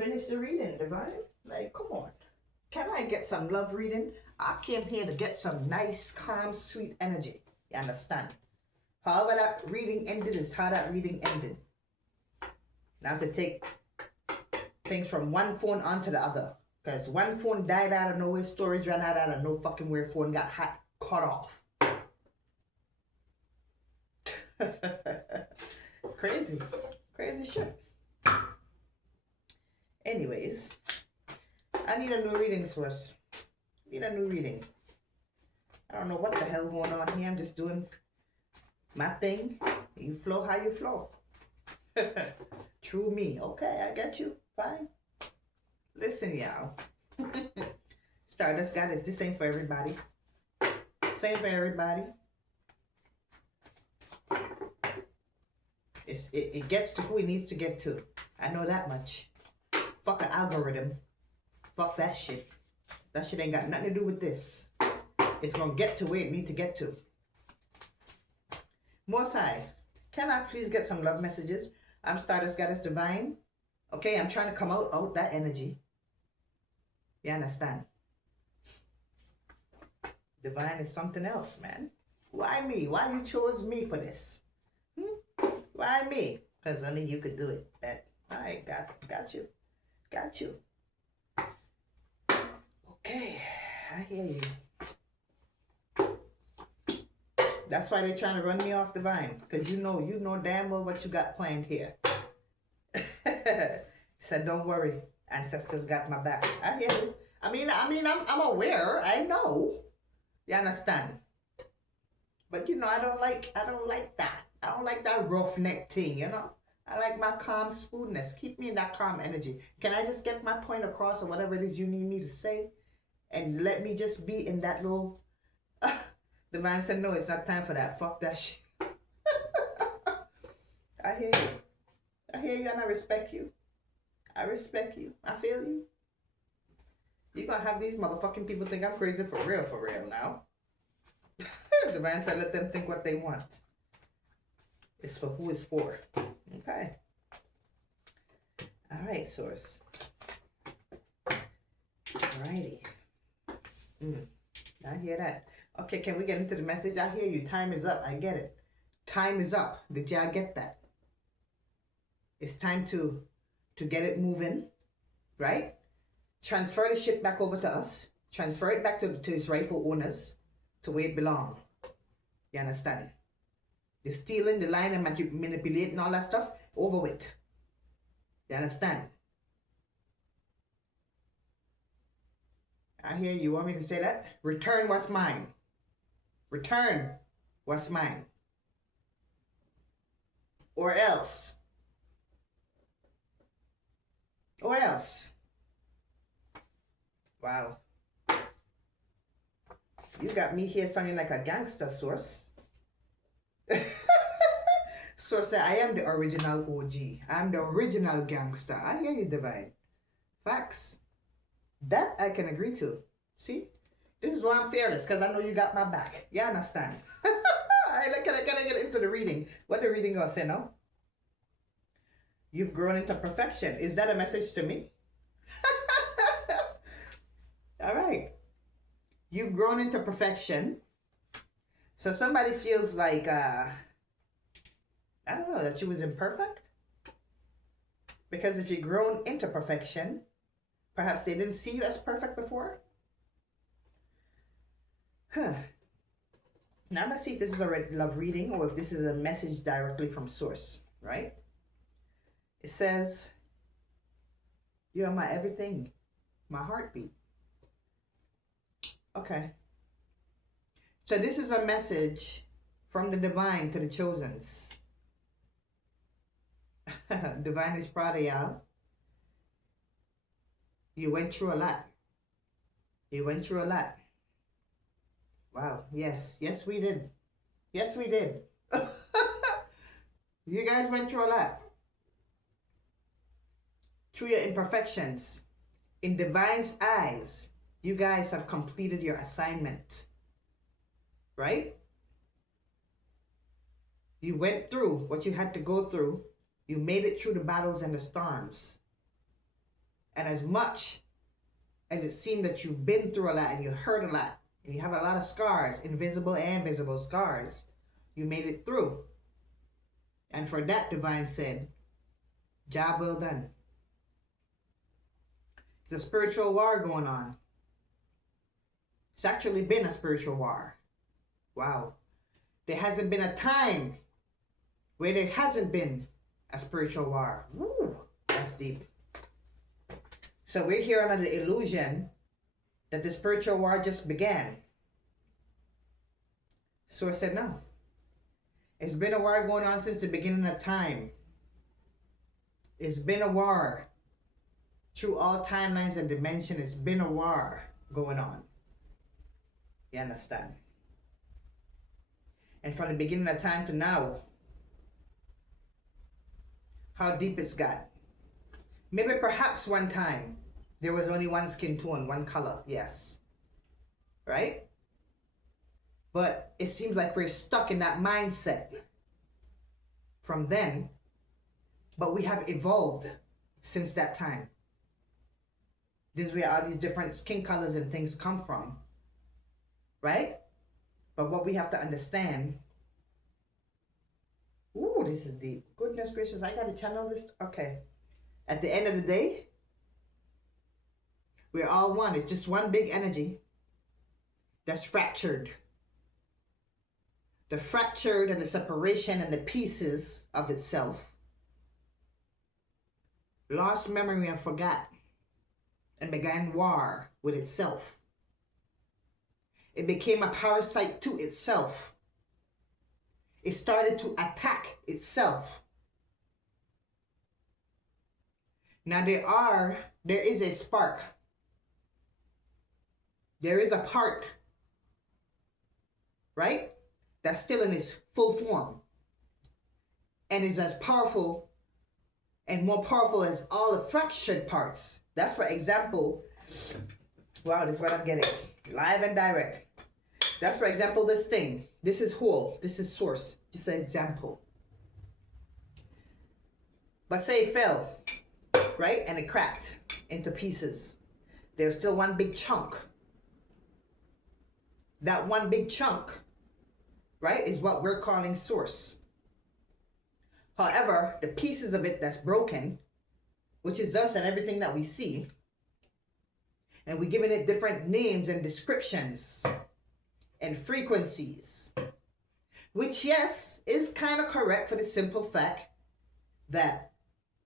Finish the reading, Divine. Like, come on. Can I get some love reading? I came here to get some nice, calm, sweet energy. You understand? However that reading ended is how that reading ended. Now I have to take things from one phone onto the other. Because one phone died out of nowhere, storage ran out of no fucking where, phone got hot, cut off. Crazy. Crazy shit. Anyways, I need a new reading source. Need a new reading. I don't know what the hell going on here. I'm just doing my thing. You flow how you flow. True me. Okay, I get you. Fine. Listen, y'all. Stardust Goddess, this ain't for everybody. This ain't for everybody. It gets to who it needs to get to. I know that much. Fuck an algorithm. Fuck that shit. That shit ain't got nothing to do with this. It's gonna get to where it need to get to. Mosai, can I please get some love messages? I'm Stardust Goddess Divine. Okay, I'm trying to come out that energy. You understand? Divine is something else, man. Why me? Why you chose me for this? Why me? Because only you could do it. Bet. Alright, got you. Got you. Okay, I hear you. That's why they're trying to run me off Divine. Because you know damn well what you got planned here. Said, don't worry. Ancestors got my back. I hear you. I mean, I'm aware. I know. You understand? But I don't like that. I don't like that roughneck thing, I like my calm smoothness. Keep me in that calm energy. Can I just get my point across or whatever it is you need me to say? And let me just be in that little... Divine said, no, it's not time for that. Fuck that shit. I hear you. I hear you and I respect you. I respect you. I feel you. You're going to have these motherfucking people think I'm crazy for real now. Divine said, let them think what they want. It's for who it's for. Okay. All right, source. Alrighty. I hear that. Okay, can we get into the message? I hear you. Time is up. I get it. Time is up. Did y'all get that? It's time to get it moving, right? Transfer the shit back over to us. Transfer it back to its rightful owners, to where it belongs. You understand? The stealing, the lying, and manipulating, all that stuff, over with. You understand? I hear you. Want me to say that? Return what's mine. Return what's mine. Or else. Or else. Wow. You got me here sounding like a gangster, Source. Source said, I am the original OG. I'm the original gangster. I hear you, Divine. Facts. That I can agree to. See? This is why I'm fearless, because I know you got my back. You understand? Alright, can I get into the reading? What the reading gonna say now? You've grown into perfection. Is that a message to me? Alright. You've grown into perfection. So somebody feels like, I don't know, that you was imperfect? Because if you've grown into perfection, perhaps they didn't see you as perfect before? Huh. Now let's see if this is a love reading or if this is a message directly from source, right? It says, you are my everything, my heartbeat. Okay. So this is a message from the divine to the chosens. Divine is proud of y'all. You went through a lot. You went through a lot. Wow. Yes. Yes, we did. Yes, we did. You guys went through a lot. Through your imperfections. In Divine's eyes, you guys have completed your assignment. Right? You went through what you had to go through. You made it through the battles and the storms. And as much as it seemed that you've been through a lot and you hurt a lot and you have a lot of scars, invisible and visible scars, you made it through. And for that, Divine said, job well done. There's a spiritual war going on. It's actually been a spiritual war. Wow. There hasn't been a time where there hasn't been a spiritual war. Woo, that's deep. So we're here under the illusion that the spiritual war just began. So I said, no. It's been a war going on since the beginning of time. It's been a war. Through all timelines and dimensions, it's been a war going on. You understand? And from the beginning of time to now, how deep it's got. Maybe perhaps one time, there was only one skin tone, one color, yes. Right? But it seems like we're stuck in that mindset from then, but we have evolved since that time. This is where all these different skin colors and things come from, right? But what we have to understand, ooh, this is deep. Goodness gracious, I gotta channel this. Okay. At the end of the day, we're all one. It's just one big energy that's fractured. The fractured and the separation and the pieces of itself lost memory and forgot and began war with itself. It became a parasite to itself. It started to attack itself. Now there is a spark. There is a part, right? That's still in its full form and is as powerful and more powerful as all the fractured parts. That's for example, wow, this is what I'm getting, live and direct. That's for example, this thing, this is whole, this is source, just an example. But say it fell, right? And it cracked into pieces. There's still one big chunk. That one big chunk, right, is what we're calling source. However, the pieces of it that's broken, which is us and everything that we see, and we're giving it different names and descriptions and frequencies, which, yes, is kind of correct for the simple fact that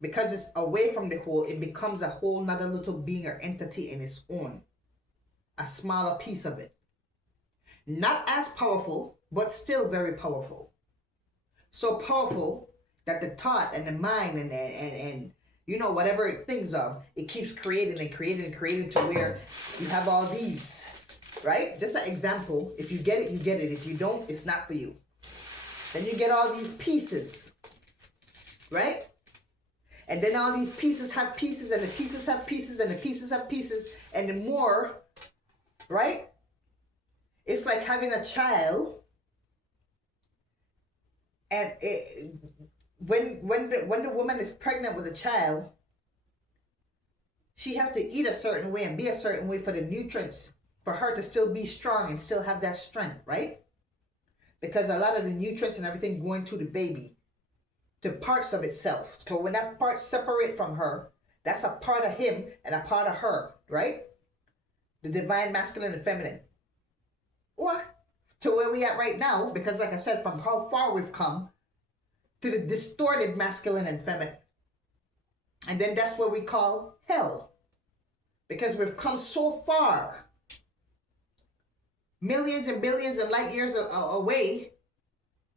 because it's away from the whole, it becomes a whole nother little being or entity in its own, a smaller piece of it. Not as powerful, but still very powerful. So powerful that the thought and the mind and you know, whatever it thinks of, it keeps creating and creating and creating to where you have all these, right? Just an example. If you get it, you get it. If you don't, it's not for you. Then you get all these pieces, right? And then all these pieces have pieces and the pieces have pieces and the pieces have pieces. And the more, right? It's like having a child, and when the woman is pregnant with a child, she has to eat a certain way and be a certain way for the nutrients, for her to still be strong and still have that strength, right? Because a lot of the nutrients and everything going to the baby, to parts of itself. So when that part separate from her, that's a part of him and a part of her, right? The divine masculine and feminine. Or to where we at right now, because like I said, from how far we've come to the distorted masculine and feminine. And then that's what we call hell. Because we've come so far, millions and billions of light years away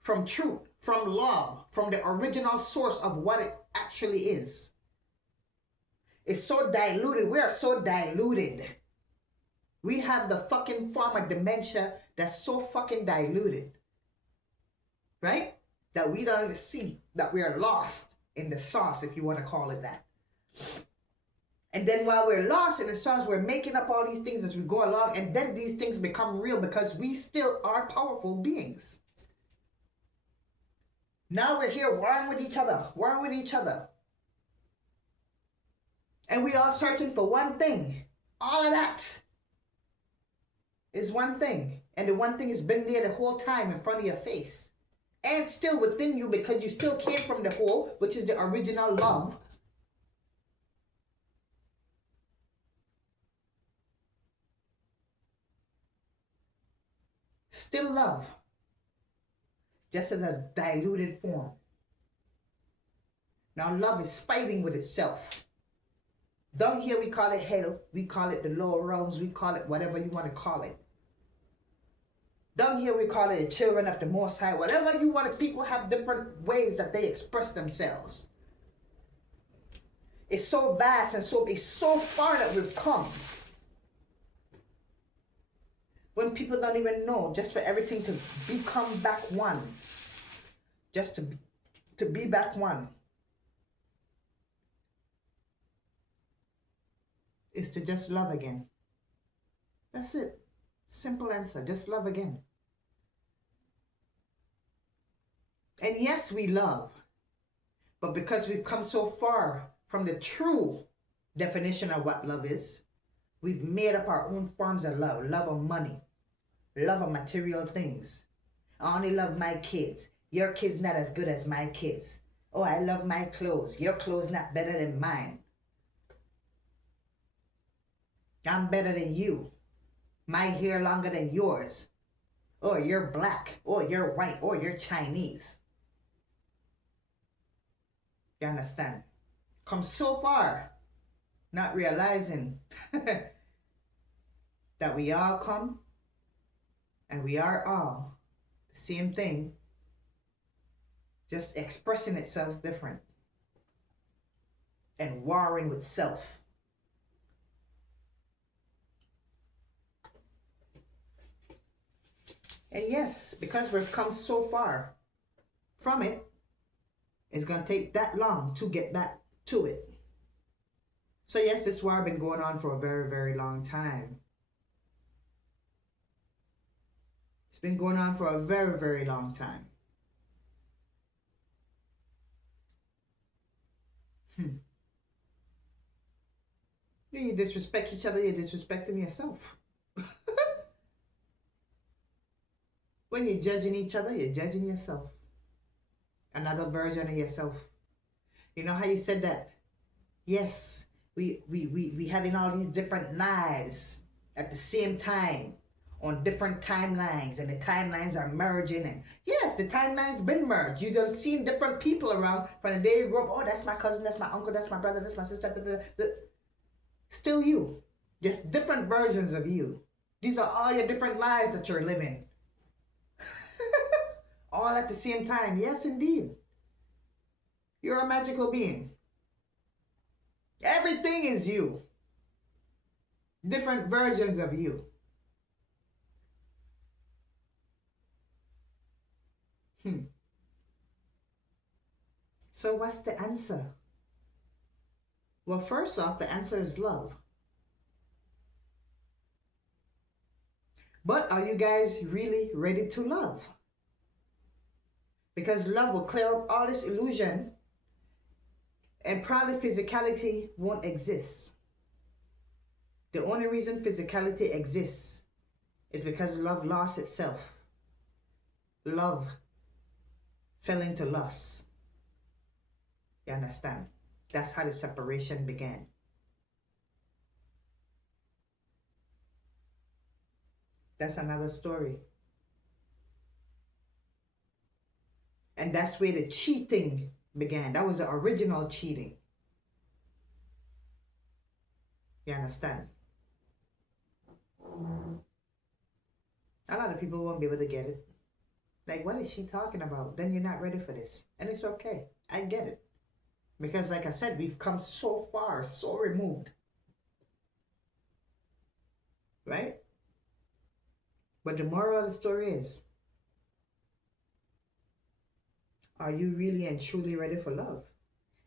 from truth, from love, from the original source of what it actually is. It's so diluted. We are so diluted. We have the fucking form of dementia that's so fucking diluted, right? That we don't even see, that we are lost in the sauce, if you want to call it that. And then while we're lost in the sauce, we're making up all these things as we go along, and then these things become real because we still are powerful beings. Now we're here warring with each other. And we are searching for one thing. All of that is one thing. And the one thing has been there the whole time in front of your face. And still within you, because you still came from the whole, which is the original love. Still love. Just in a diluted form. Now love is fighting with itself. Down here we call it hell. We call it the lower realms. We call it whatever you want to call it. Down here we call it the children of the Most High. Whatever you want to, people have different ways that they express themselves. It's so vast and it's so far that we've come. When people don't even know, just for everything to become back one. Just to be back one. Is to just love again. That's it. Simple answer. Just love again. And yes, we love. But because we've come so far from the true definition of what love is, we've made up our own forms of love. Love of money. Love of material things. I only love my kids. Your kids not as good as my kids. Oh, I love my clothes. Your clothes not better than mine. I'm better than you. My hair longer than yours. Or you're black. Or you're white. Or you're Chinese. You understand? Come so far, not realizing that we all come and we are all the same thing, just expressing itself different and warring with self. And yes, because we've come so far from it, it's going to take that long to get back to it. So yes, this war has been going on for a very, very long time. It's been going on for a very, very long time. You disrespect each other, you're disrespecting yourself. When you're judging each other, you're judging yourself. Another version of yourself. You know how you said that? Yes, we having all these different lives at the same time on different timelines, and the timelines are merging. And yes, the timelines been merged. You done seen different people around from the day you grew up. Oh, that's my cousin, that's my uncle, that's my brother, that's my sister. Still you. Just different versions of you. These are all your different lives that you're living. All at the same time. Yes, indeed. You're a magical being. Everything is you. Different versions of you. So what's the answer? Well, first off, the answer is love. But are you guys really ready to love? Because love will clear up all this illusion, and probably physicality won't exist. The only reason physicality exists is because love lost itself. Love fell into lust. You understand? That's how the separation began. That's another story. And that's where the cheating began. That was the original cheating. You understand? A lot of people won't be able to get it. Like, what is she talking about? Then you're not ready for this. And it's okay. I get it. Because like I said, we've come so far, so removed. Right? But the moral of the story is, are you really and truly ready for love?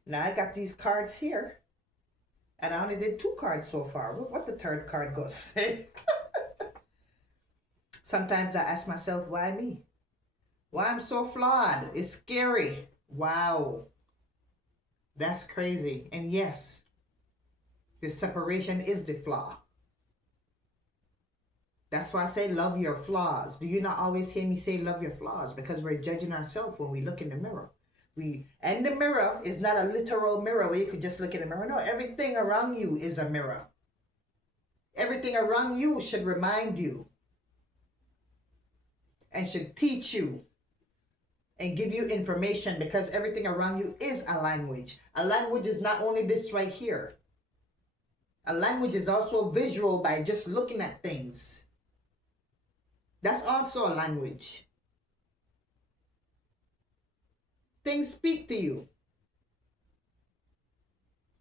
Now I got these cards here, and I only did 2 cards so far. What the third card gonna say? Sometimes I ask myself, why me? Why I'm so flawed? It's scary. Wow. That's crazy. And yes, The separation is the flaw. That's why I say love your flaws. Do you not always hear me say love your flaws? Because we're judging ourselves when we look in the mirror. And the mirror is not a literal mirror where you could just look in the mirror. No, everything around you is a mirror. Everything around you should remind you and should teach you and give you information, because everything around you is a language. A language is not only this right here. A language is also visual by just looking at things. That's also a language. Things speak to you.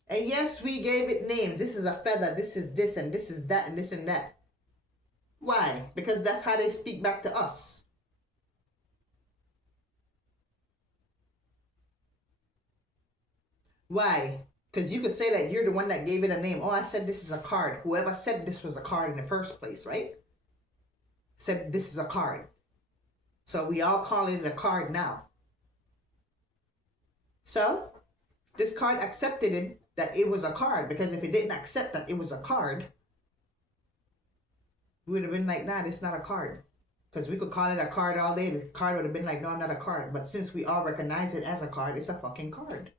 And yes, we gave it names. This is a feather, this is this, and this is that, and this and that. Why? Because that's how they speak back to us. Why? Because you could say that you're the one that gave it a name. Oh, I said this is a card. Whoever said this was a card in the first place, right? Said this is a card. So we all call it a card now. So this card accepted it, that it was a card, because if it didn't accept that it was a card, we would have been like, nah, it's not a card. Because we could call it a card all day. The card would have been like, no, not a card. But since we all recognize it as a card, it's a fucking card.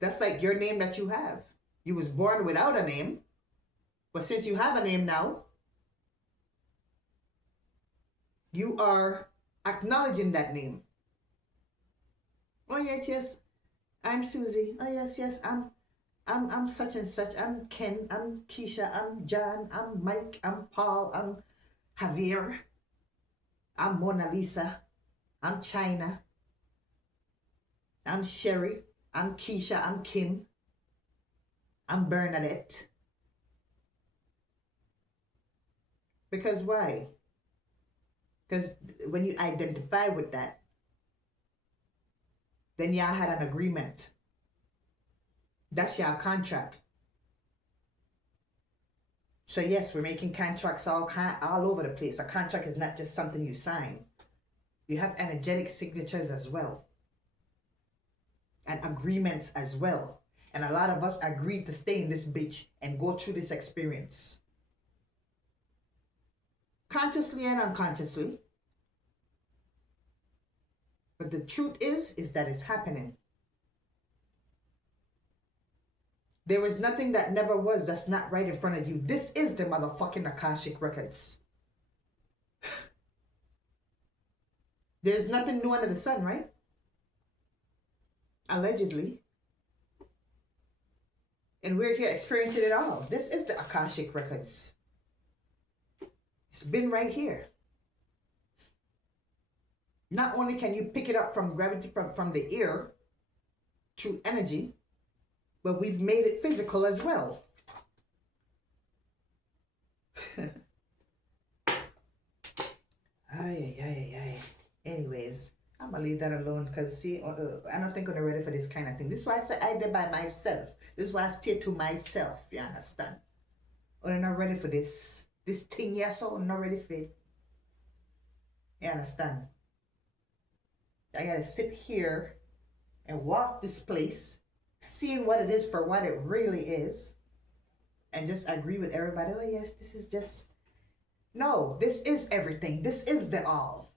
That's like your name that you have. You was born without a name, but since you have a name now, you are acknowledging that name. Oh yes, yes, I'm Susie. Oh yes, yes, I'm such and such. I'm Ken. I'm Keisha. I'm John. I'm Mike. I'm Paul. I'm Javier. I'm Mona Lisa. I'm China. I'm Sherry. I'm Keisha. I'm Kim. I'm Bernadette. Because why? Because when you identify with that, then y'all had an agreement. That's your contract. So yes, we're making contracts all over the place. A contract is not just something you sign. You have energetic signatures as well. And agreements as well. And a lot of us agreed to stay in this bitch and go through this experience. Consciously and unconsciously. But the truth is that it's happening. There is nothing that never was that's not right in front of you. This is the motherfucking Akashic Records. There's nothing new under the sun, right? Allegedly. And we're here experiencing it all. This is the Akashic Records. It's been right here. Not only can you pick it up from gravity, from the ear, through energy, but we've made it physical as well. Ay. Anyways, I'm gonna leave that alone, because see, I don't think I'm ready for this kind of thing. This is why I say I did by myself. This is why I stay to myself. You understand? I'm not ready for this. This thing, yes, so I'm not ready for it. You understand? I gotta sit here and walk this place, seeing what it is for what it really is, and just agree with everybody. Oh yes, this is just... No, this is everything. This is the all.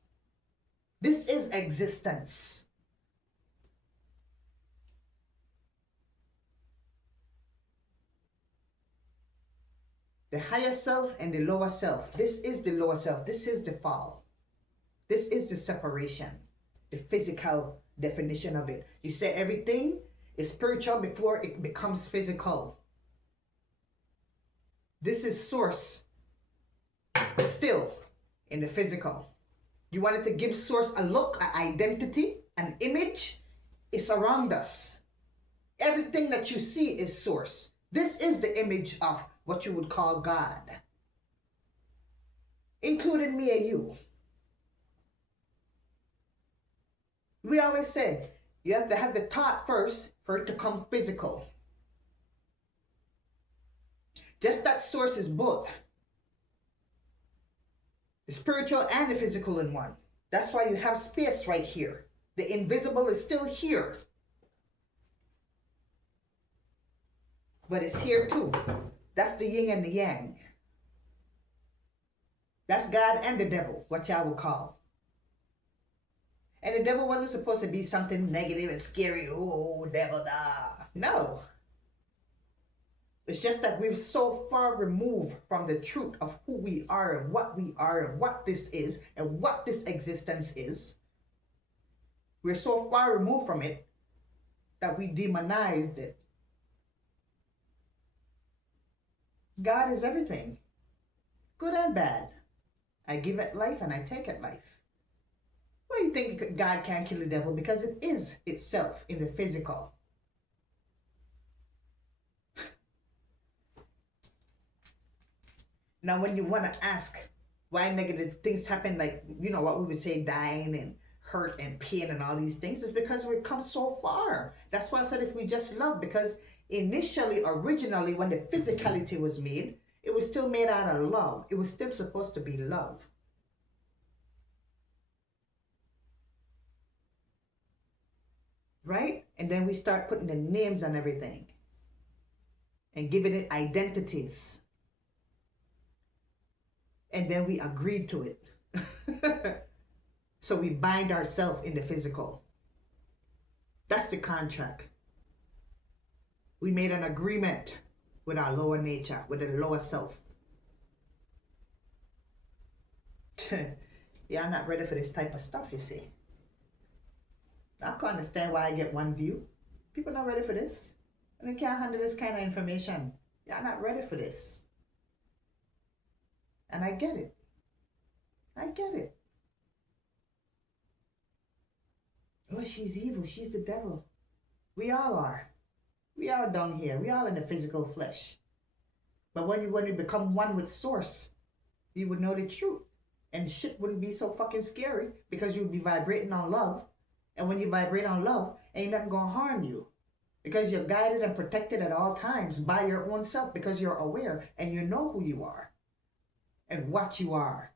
This is existence. The higher self and the lower self. This is the lower self. This is the fall. This is the separation. The physical definition of it. You say everything is spiritual before it becomes physical. This is source still in the physical. You wanted to give source a look, an identity, an image. It's around us. Everything that you see is source. This is the image of what you would call God, including me and you. We always say you have to have the thought first for it to come physical. Just that source is both the spiritual and the physical in one. That's why you have space right here. The invisible is still here. but it's here too. That's the yin and the yang. That's God and the devil, what y'all would call. And the devil wasn't supposed to be something negative and scary. Oh, devil, nah. No. It's just that we're so far removed from the truth of who we are and what this is and what this existence is. We're so far removed from it that we demonized it. God is everything, good and bad. I give it life and I take it life. Why do you think God can't kill the devil? Because it is itself in the physical. Now, when you want to ask why negative things happen, like, you know, what we would say dying and hurt and pain and all these things, is because we've come so far. That's why I said if we just love, because initially, originally, when the physicality was made, it was still made out of love. It was still supposed to be love. Right? And then we start putting the names on everything and giving it identities. And then we agreed to it. So we bind ourselves in the physical. That's the contract. We made an agreement with our lower nature, with the lower self. Yeah, I'm not ready for this type of stuff, you see. I can't understand why I get one view. People not ready for this. And they can't handle this kind of information. Yeah, I'm not ready for this. And I get it. I get it. Oh, she's evil. She's the devil. We all are. We all down here. We all in the physical flesh. But when you become one with source, you would know the truth. And shit wouldn't be so fucking scary because you'd be vibrating on love. And when you vibrate on love, ain't nothing gonna harm you. Because you're guided and protected at all times by your own self, because you're aware and you know who you are and what you are.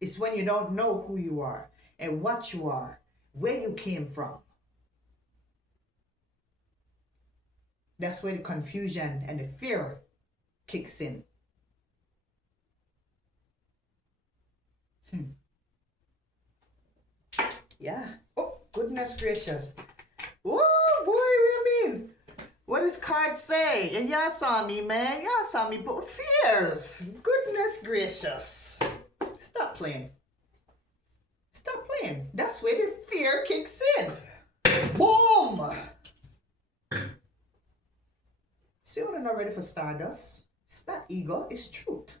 It's when you don't know who you are and what you are, where you came from. That's where the confusion and the fear kicks in. Yeah. Oh, goodness gracious. Oh, boy, what do you mean? What does card say? And y'all saw me, man. Y'all saw me put fears. Goodness gracious. Stop playing. Stop playing. That's where the fear kicks in. Boom! See when I'm not ready for stardust? It's not ego, it's truth.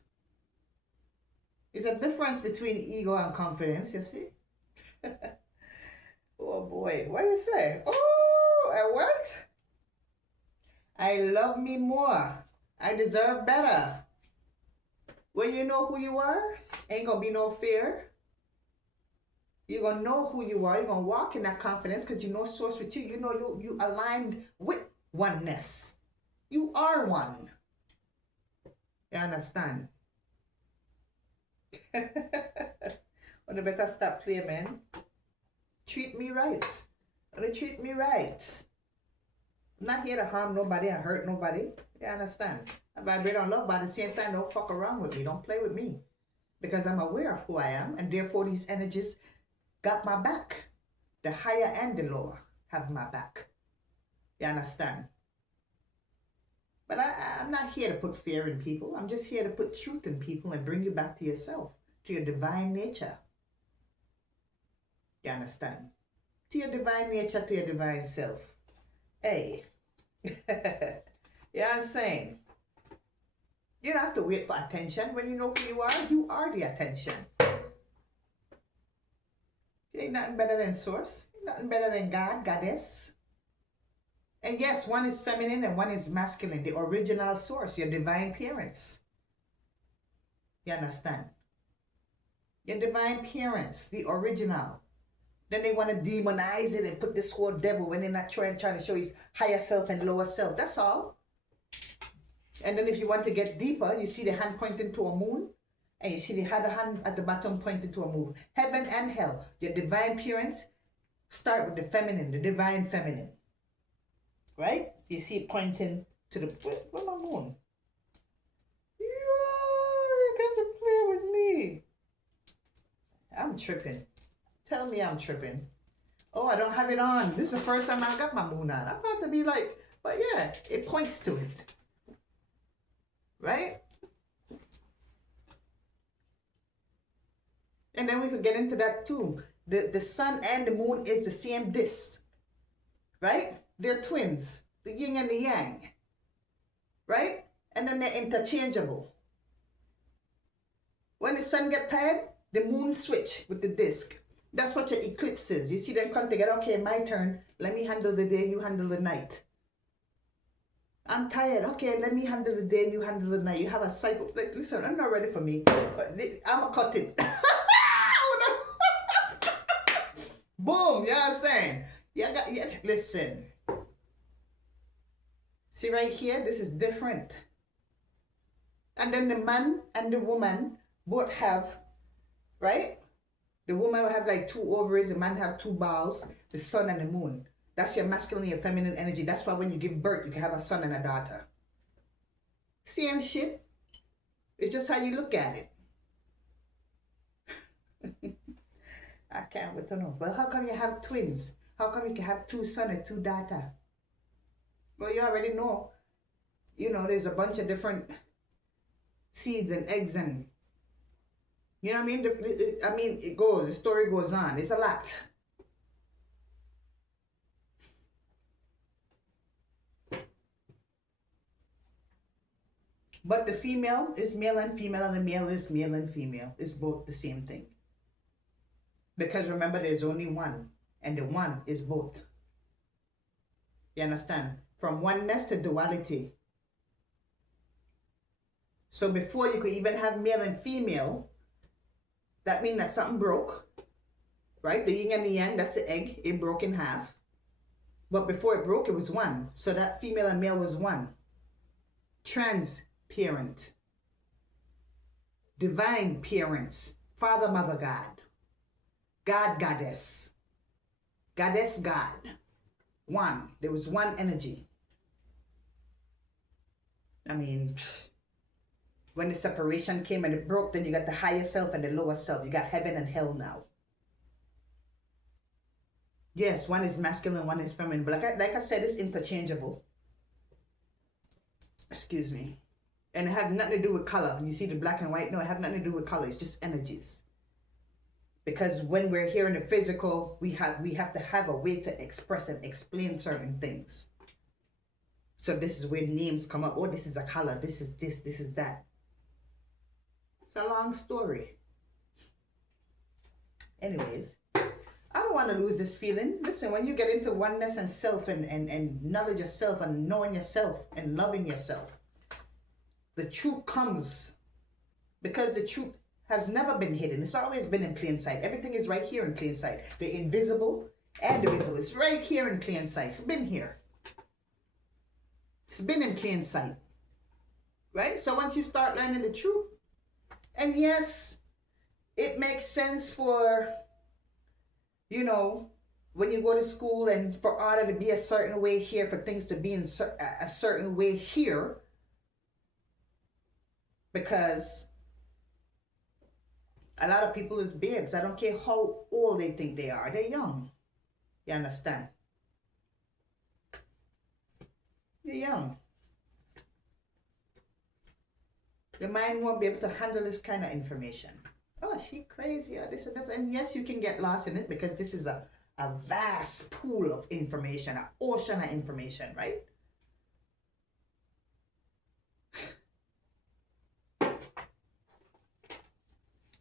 There's a difference between ego and confidence, you see? Oh boy, what do you say? Oh, I what? I love me more. I deserve better. When you know who you are, ain't gonna be no fear. You're gonna know who you are. You're gonna walk in that confidence because you know source with you. You know you aligned with oneness. You are one. You understand? Well, you better stop playing, man. Treat me right. Treat me right. I'm not here to harm nobody and hurt nobody. You understand? I vibrate on love, but at the same time, don't fuck around with me. Don't play with me. Because I'm aware of who I am, and therefore these energies got my back. The higher and the lower have my back. You understand? But I'm not here to put fear in people. I'm just here to put truth in people and bring you back to yourself, to your divine nature. You understand? To your divine nature, to your divine self. Hey. You know what I'm saying? You don't have to wait for attention. When you know who you are the attention. You ain't nothing better than source. You're nothing better than God, goddess. And yes, one is feminine and one is masculine. The original source, your divine parents. You understand? Your divine parents, the original. Then they want to demonize it and put this whole devil when they're not trying to show his higher self and lower self. That's all. And then if you want to get deeper, you see the hand pointing to a moon. And you see the other hand at the bottom pointing to a moon. Heaven and hell. Your divine parents start with the feminine, the divine feminine. Right? You see it pointing to the, where my moon? You got to play with me. I'm tripping. Tell me I'm tripping. Oh, I don't have it on. This is the first time I got my moon on. I'm about to be like, but yeah, it points to it. Right? And then we could get into that too. The sun and the moon is the same disk. Right? They're twins. The yin and the yang. Right? And then they're interchangeable. When the sun gets tired, the moon switch with the disk. That's what your eclipse is. You see them come together. Okay, my turn. Let me handle the day, you handle the night. I'm tired. Okay, let me handle the day, you handle the night. You have a cycle. Like, listen, I'm not ready for me. But I'm going to cut it. Boom, you know what I'm saying? Listen. See right here, this is different. And then the man and the woman both have, right? The woman will have like 2 ovaries, the man have 2 balls, the sun and the moon. That's your masculine and your feminine energy. That's why when you give birth, you can have a son and a daughter. Same shit. It's just how you look at it. I can't wait to know. Well, how come you have twins? How come you can have 2 sons and 2 daughters? Well, you already know. You know, there's a bunch of different seeds and eggs and, you know what I mean? The story goes on. It's a lot. But the female is male and female, and the male is male and female. It's both the same thing. Because remember, there's only one, and the one is both. You understand? From oneness to duality. So before you could even have male and female, that means that something broke, right? The yin and the yang, that's the egg. It broke in half. But before it broke, it was one. So that female and male was one. Transparent. Divine parents. Father, Mother, God. God, Goddess. Goddess, God. One. There was one energy. I mean, when the separation came and it broke, then you got the higher self and the lower self. You got heaven and hell now. Yes, one is masculine, one is feminine. But like I said, it's interchangeable. Excuse me. And it had nothing to do with color. You see the black and white? No, it had nothing to do with color. It's just energies. Because when we're here in the physical, we have to have a way to express and explain certain things. So this is where names come up. Oh, this is a color. This is this. This is that. It's a long story. Anyways, I don't want to lose this feeling. Listen, when you get into oneness and self and knowledge of self and knowing yourself and loving yourself, the truth comes. Because the truth has never been hidden. It's always been in plain sight. Everything is right here in plain sight. The invisible and the visible. It's right here in plain sight. It's been here. It's been in plain sight. Right? So once you start learning the truth, and yes, it makes sense for, you know, when you go to school and for order to be a certain way here, for things to be in a certain way here, because a lot of people is babes. I don't care how old they think they are. They're young. You understand? They're young. The mind won't be able to handle this kind of information. Oh, she crazy, or this and that. And yes, you can get lost in it because this is a vast pool of information, an ocean of information, right?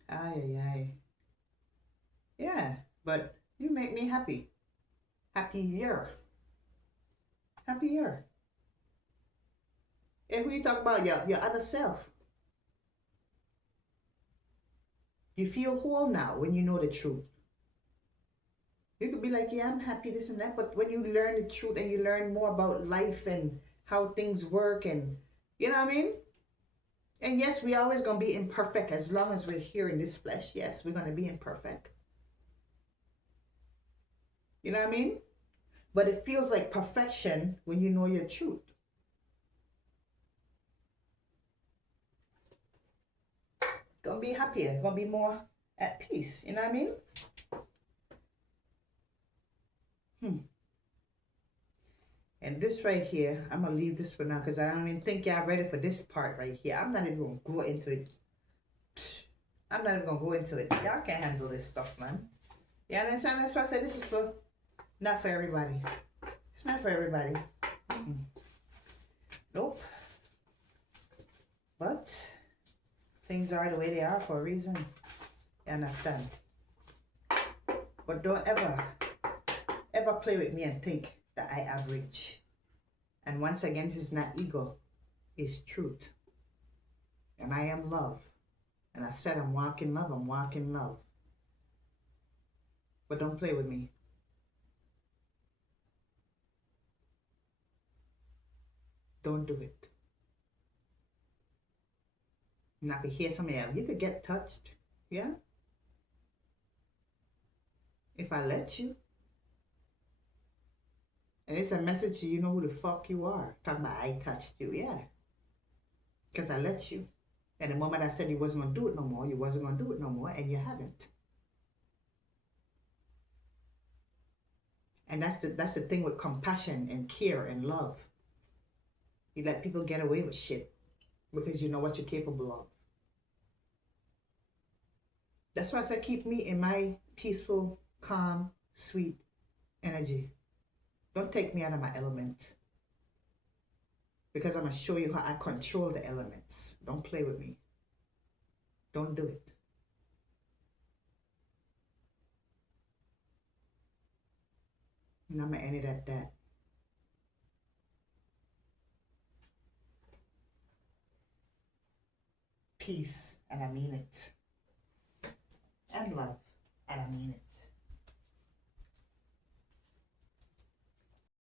Ay. Yeah, but you make me happy. Happier. Happier. And when you talk about your other self, you feel whole now when you know the truth. You could be like, yeah, I'm happy, this and that. But when you learn the truth and you learn more about life and how things work and, you know what I mean? And yes, we're always going to be imperfect as long as we're here in this flesh. Yes, we're going to be imperfect. You know what I mean? But it feels like perfection when you know your truth. gonna be happier, gonna be more at peace. You know what I mean? And this right here, I'm gonna leave this for now because I don't even think y'all ready for this part right here. I'm not even gonna go into it. I'm not even gonna go into it. Y'all can't handle this stuff, man. You understand? That's why I said this is for not for everybody. It's not for everybody. Nope. But things are the way they are for a reason. You understand? But don't ever play with me and think that I average. And once again, this is not ego, it's truth. And I am love. And I said I'm walking love, I'm walking love. But don't play with me. Don't do it. And I could hear somebody else. You could get touched, yeah? If I let you. And it's a message to you know who the fuck you are. Talking about I touched you, yeah. Because I let you. And the moment I said you wasn't going to do it no more, you wasn't going to do it no more, and you haven't. And that's the thing with compassion and care and love. You let people get away with shit because you know what you're capable of. That's why I said keep me in my peaceful, calm, sweet energy. Don't take me out of my element. Because I'm going to show you how I control the elements. Don't play with me. Don't do it. And I'm going to end it at that. Peace, and I mean it. And love, and I mean it.